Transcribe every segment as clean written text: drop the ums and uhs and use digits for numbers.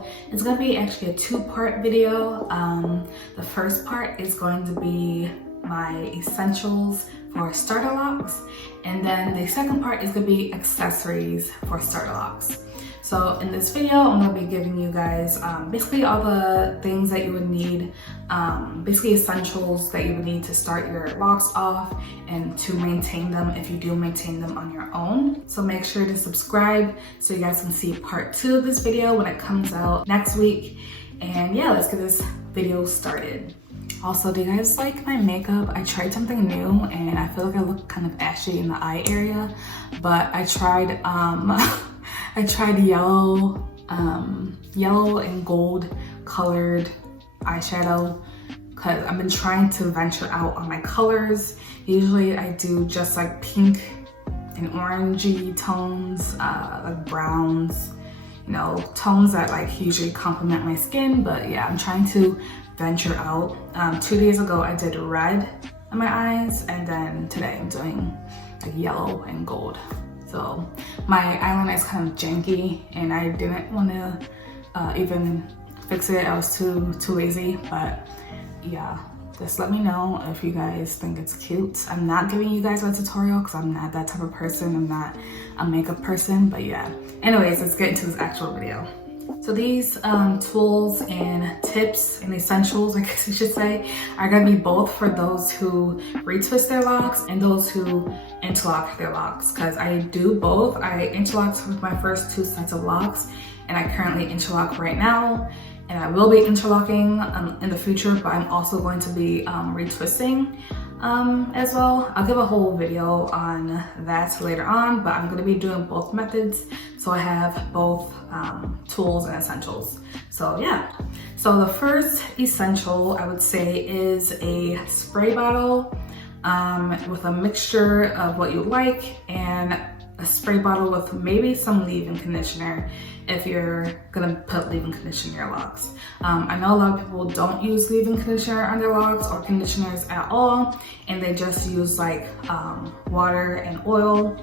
video. It's going to be actually a two-part video. The first part is going to be my essentials for starter locks, and then the second part is going to be accessories for starter locks. So in this video, I'm going to be giving you guys basically all the things that you would need, basically essentials that you would need to start your locks off and to maintain them if you do maintain them on your own. So make sure to subscribe so you guys can see part 2 of this video when it comes out next week. And yeah, let's get this video started. Also, do you guys like my makeup? I tried something new and I feel like I look kind of ashy in the eye area, but I tried I tried yellow and gold colored eyeshadow because I've been trying to venture out on my colors. Usually I do just like pink and orangey tones, like browns, you know, tones that like usually complement my skin. But yeah, I'm trying to venture out. 2 days ago I did red on my eyes, and then today I'm doing like yellow and gold. So my eyeliner is kind of janky and I didn't want to even fix it. I was too lazy, but yeah, just let me know if you guys think it's cute. I'm not giving you guys a tutorial because I'm not that type of person. I'm not a makeup person, but yeah. Anyways, let's get into this actual video. So these tools and tips and essentials, I guess you should say, are going to be both for those who retwist their locks and those who interlock their locks, because I do both. I interlocked with my first 2 sets of locks, and I currently interlock right now, and I will be interlocking in the future, but I'm also going to be retwisting as well. I'll give a whole video on that later on, but I'm going to be doing both methods, so I have both tools and essentials. So yeah, so the first essential I would say is a spray bottle with a mixture of what you like, and a spray bottle with maybe some leave-in conditioner if you're gonna put leave-in conditioner in your locks. I know a lot of people don't use leave-in conditioner on their locks or conditioners at all, and they just use like water and oil.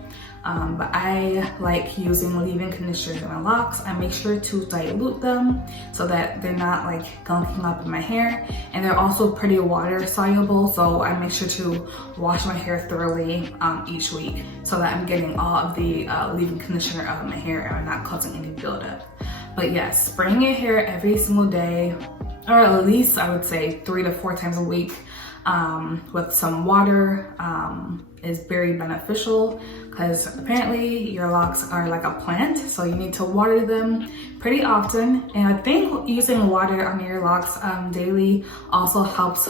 But I like using leave-in conditioners in my locks. I make sure to dilute them so that they're not like gunking up in my hair, and they're also pretty water soluble, so I make sure to wash my hair thoroughly each week so that I'm getting all of the leave-in conditioner out of my hair and I'm not causing any buildup. But yes, spraying your hair every single day, or at least I would say 3 to 4 times a week with some water is very beneficial, because apparently your locks are like a plant, so you need to water them pretty often. And I think using water on your locks daily also helps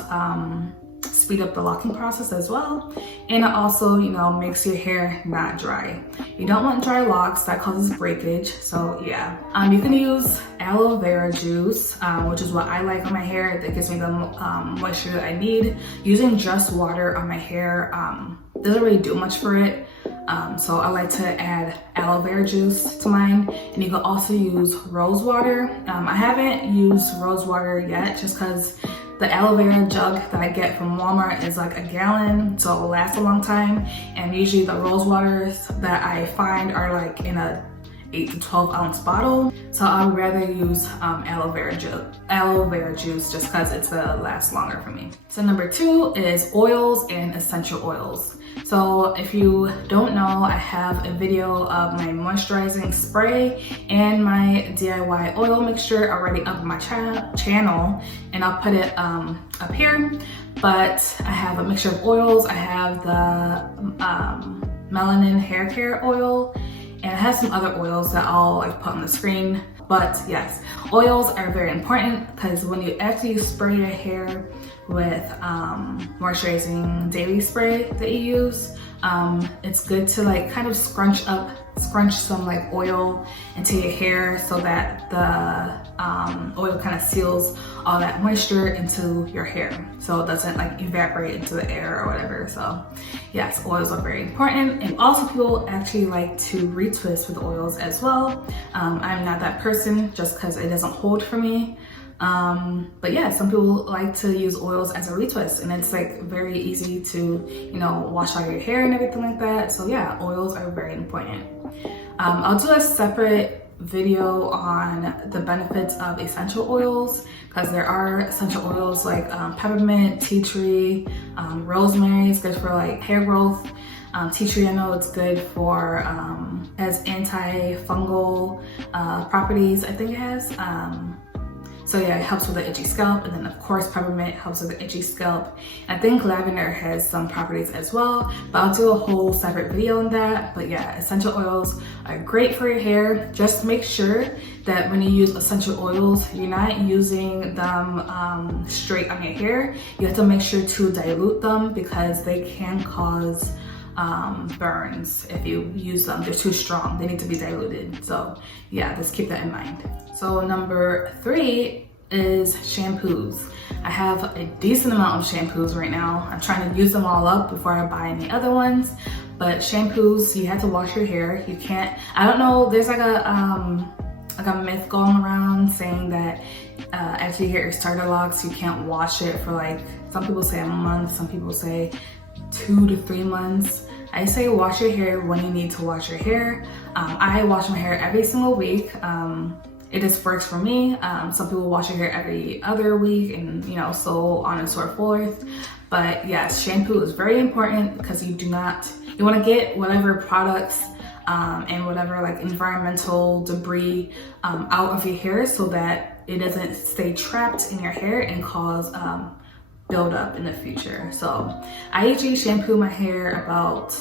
speed up the locking process as well, and it also, you know, makes your hair not dry. You don't want dry locks, that causes breakage. So yeah, you can use aloe vera juice, which is what I like on my hair. That gives me the moisture that I need. Using just water on my hair doesn't really do much for it, so I like to add aloe vera juice to mine. And you can also use rose water. I haven't used rose water yet just because the aloe vera jug that I get from Walmart is like a gallon, so it will last a long time. And usually the rose waters that I find are like in a 8 to 12 ounce bottle. So I would rather use aloe vera juice just because it's gonna last longer for me. So number 2 is oils and essential oils. So if you don't know, I have a video of my moisturizing spray and my DIY oil mixture already up on my channel, and I'll put it up here. But I have a mixture of oils. I have the melanin hair care oil, and it has some other oils that I'll like put on the screen. But yes, oils are very important, because when you after you spray your hair with moisturizing daily spray that you use, it's good to like kind of scrunch some like oil into your hair so that the oil kind of seals all that moisture into your hair, so it doesn't like evaporate into the air or whatever. So yes, oils are very important. And also people actually like to retwist with oils as well. I'm not that person just because it doesn't hold for me. But yeah, some people like to use oils as a retwist, and it's like very easy to, you know, wash out your hair and everything like that. So yeah, oils are very important. I'll do a separate video on the benefits of essential oils, because there are essential oils like peppermint, tea tree, rosemary is good for like hair growth. Tea tree, I know it's good for, has antifungal properties, I think it has. So yeah, it helps with the itchy scalp. And then of course, peppermint helps with the itchy scalp. I think lavender has some properties as well, but I'll do a whole separate video on that. But yeah, essential oils are great for your hair. Just make sure that when you use essential oils, you're not using them straight on your hair. You have to make sure to dilute them because they can cause burns if you use them. They're too strong. They need to be diluted. So yeah, just keep that in mind. So number 3 is shampoos. I have a decent amount of shampoos right now. I'm trying to use them all up before I buy any other ones. But shampoos, you have to wash your hair. You can't, I don't know, there's like a myth going around saying that after you get your starter locks, you can't wash it for like, some people say a month, some people say 2 to 3 months. I say wash your hair when you need to wash your hair. I wash my hair every single week. It just works for me. Some people wash their hair every other week and so on and so forth. But yes, shampoo is very important because you want to get whatever products and whatever like environmental debris out of your hair so that it doesn't stay trapped in your hair and cause build-up in the future. So I usually shampoo my hair about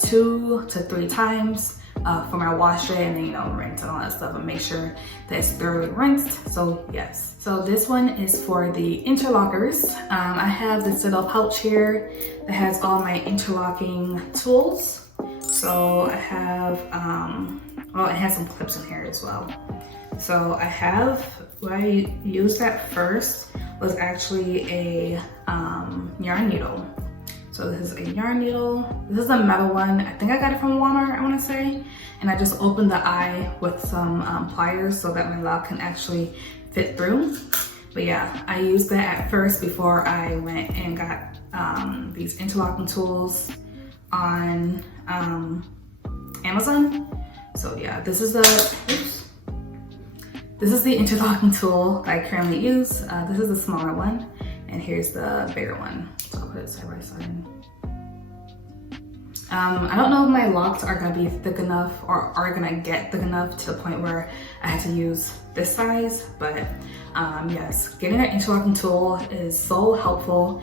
2 to 3 times for my wash day, and then rinse and all that stuff and make sure that it's thoroughly rinsed. So yes, so this one is for the interlockers. I have this little pouch here that has all my interlocking tools. So I have well, it has some clips in here as well. So I have, what I used at first was actually a yarn needle. So this is a yarn needle. This is a metal one. I think I got it from Walmart, I wanna say. And I just opened the eye with some pliers so that my lock can actually fit through. But yeah, I used that at first before I went and got these interlocking tools on Amazon. So yeah, this is the interlocking tool that I currently use. This is the smaller one, and here's the bigger one. So I'll put it side by side. I don't know if my locks are gonna be thick enough or are gonna get thick enough to the point where I have to use this size, but yes, getting an interlocking tool is so helpful.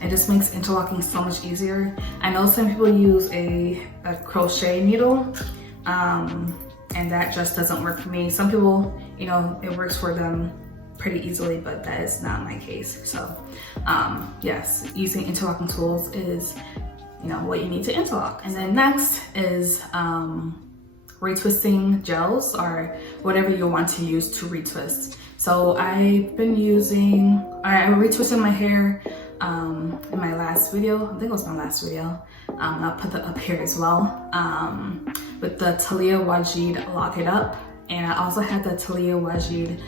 It just makes interlocking so much easier. I know some people use a crochet needle, and that just doesn't work for me. Some people, it works for them pretty easily, but that is not my case. So yes, using interlocking tools is what you need to interlock. And then next is retwisting gels or whatever you want to use to retwist. So I've been using, I retwisted my hair in my last video. I think it was my last video. I'll put that up here as well. With the Taliah Waajid Lock It Up. And I also had the Taliah Waajid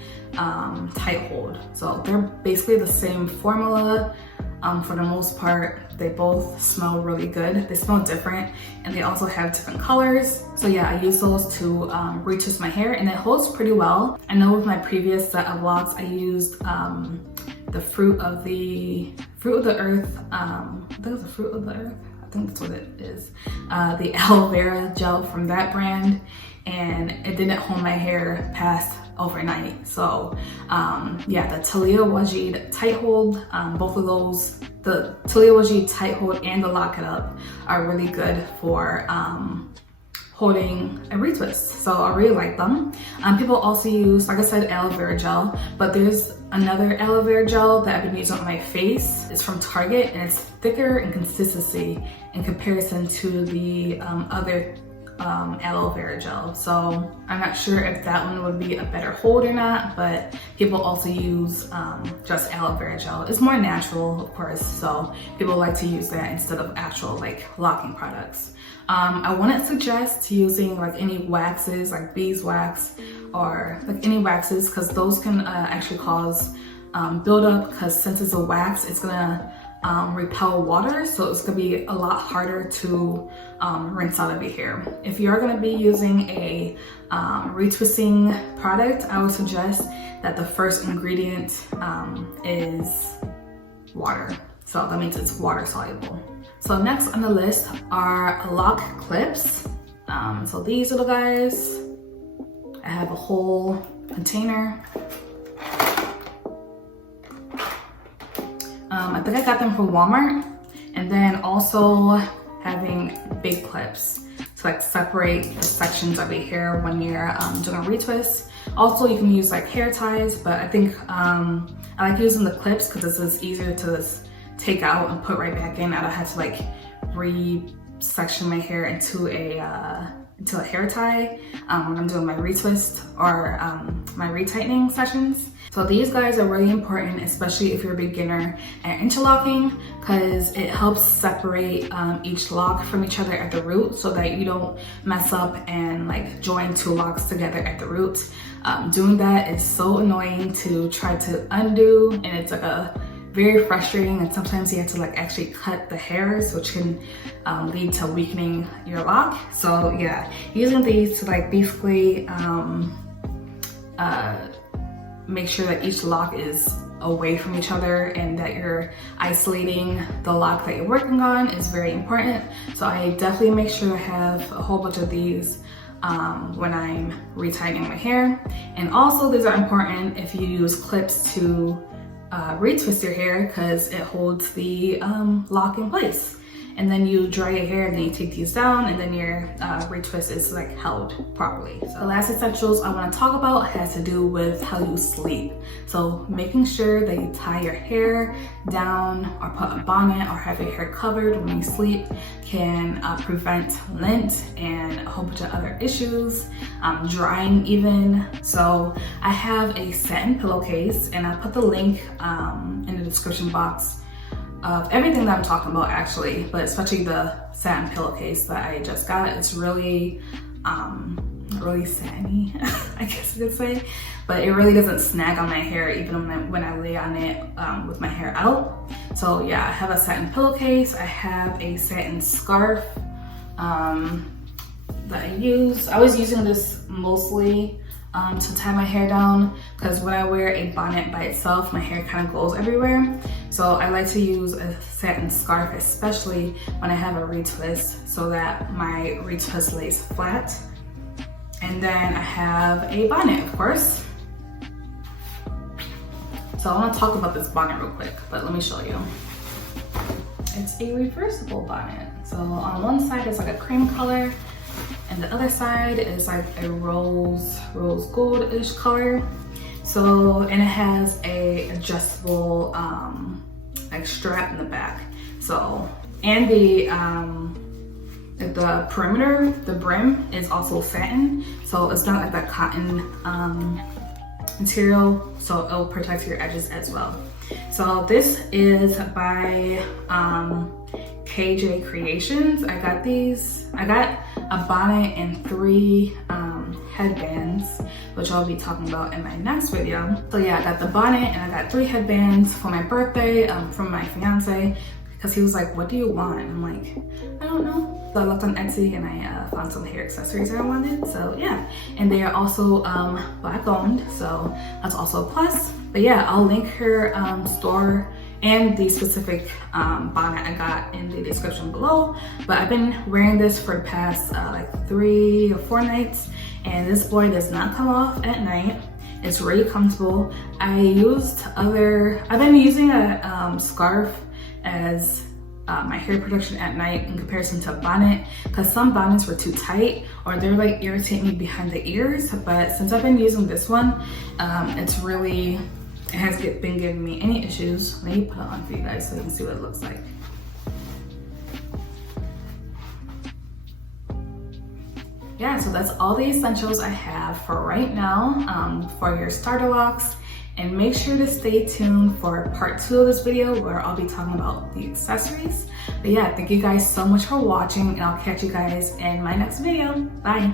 Tight Hold. So they're basically the same formula for the most part. They both smell really good. They smell different and they also have different colors. So yeah, I use those to retwist my hair and it holds pretty well. I know with my previous set of locks, I used the fruit of the earth. I think it was the fruit of the earth. I think that's what it is. The aloe vera gel from that brand, and it didn't hold my hair past overnight. So yeah, the Taliah Waajid Tight Hold, both of those, the Taliah Waajid Tight Hold and the Loc Count are really good for holding a retwist. So I really like them. People also use, like I said, aloe vera gel, but there's another aloe vera gel that I've been using on my face. It's from Target and it's thicker in consistency in comparison to the other aloe vera gel. So I'm not sure if that one would be a better hold or not, but people also use just aloe vera gel. It's more natural, of course, so people like to use that instead of actual like locking products. I wouldn't suggest using like any waxes like beeswax or like any waxes, because those can actually cause buildup, because since it's a wax, it's gonna repel water, so it's gonna be a lot harder to rinse out of your hair. If you are gonna be using a retwisting product, I would suggest that the first ingredient is water. So that means it's water soluble. So next on the list are Loc clips. So these little guys, I have a whole container. I think I got them from Walmart. And then also having big clips to like separate the sections of your hair when you're doing a retwist. Also, you can use like hair ties, but I think I like using the clips because this is easier to just take out and put right back in. I don't have to like re-section my hair into a hair tie when I'm doing my retwist or my retightening sessions. So these guys are really important, especially if you're a beginner at interlocking, because it helps separate each lock from each other at the root so that you don't mess up and like join two locks together at the root. Doing that is so annoying to try to undo, and it's like very frustrating, and sometimes you have to like actually cut the hairs, which can lead to weakening your lock. So yeah, using these to like basically make sure that each lock is away from each other and that you're isolating the lock that you're working on is very important. So I definitely make sure to have a whole bunch of these when I'm retightening my hair. And also these are important if you use clips to retwist your hair, because it holds the lock in place. And then you dry your hair and then you take these down, and then your retwist is like held properly. So the last essentials I want to talk about has to do with how you sleep. So making sure that you tie your hair down or put a bonnet or have your hair covered when you sleep can prevent lint and a whole bunch of other issues, drying even. So I have a satin pillowcase, and I put the link in the description box of everything that I'm talking about actually, but especially the satin pillowcase that I just got. It's really, really satiny, I guess you could say, but it really doesn't snag on my hair even when I lay on it with my hair out. So yeah, I have a satin pillowcase. I have a satin scarf that I use. I was using this mostly to tie my hair down, because when I wear a bonnet by itself, my hair kind of goes everywhere. So I like to use a satin scarf, especially when I have a retwist, so that my retwist lays flat. And then I have a bonnet, of course. So I want to talk about this bonnet real quick, but let me show you. It's a reversible bonnet. So on one side it's like a cream color, and the other side is like a rose gold-ish color. So, and it has a adjustable like strap in the back. So, and the perimeter, the brim is also satin. So it's not like that cotton material. So it'll protect your edges as well. So this is by KJ Creations. I got these. I got a bonnet and 3 headbands, which I'll be talking about in my next video. So yeah, I got the bonnet and I got 3 headbands for my birthday from my fiance, because he was like, what do you want? I'm like, I don't know. So I looked on Etsy and I found some hair accessories that I wanted. So yeah, and they are also Black owned, so that's also a plus. But yeah, I'll link her store and the specific bonnet I got in the description below. But I've been wearing this for the past like 3 or 4 nights, and this boy does not come off at night. It's really comfortable. I've been using a scarf as my hair protection at night in comparison to a bonnet, because some bonnets were too tight or they're like irritate me behind the ears. But since I've been using this one, it has been giving me any issues. Let me put it on for you guys so you can see what it looks like. Yeah, so that's all the essentials I have for right now for your starter locks. And make sure to stay tuned for part 2 of this video, where I'll be talking about the accessories. But yeah, thank you guys so much for watching, and I'll catch you guys in my next video. Bye.